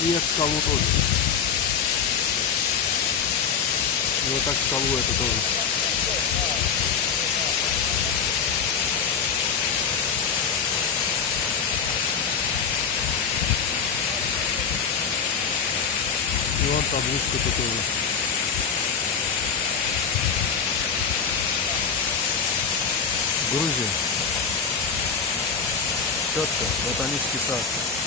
И эту скалу тоже. И вот так скалу это тоже. И вон там вышка-то тоже. Грузия. Четко, ботанический сад.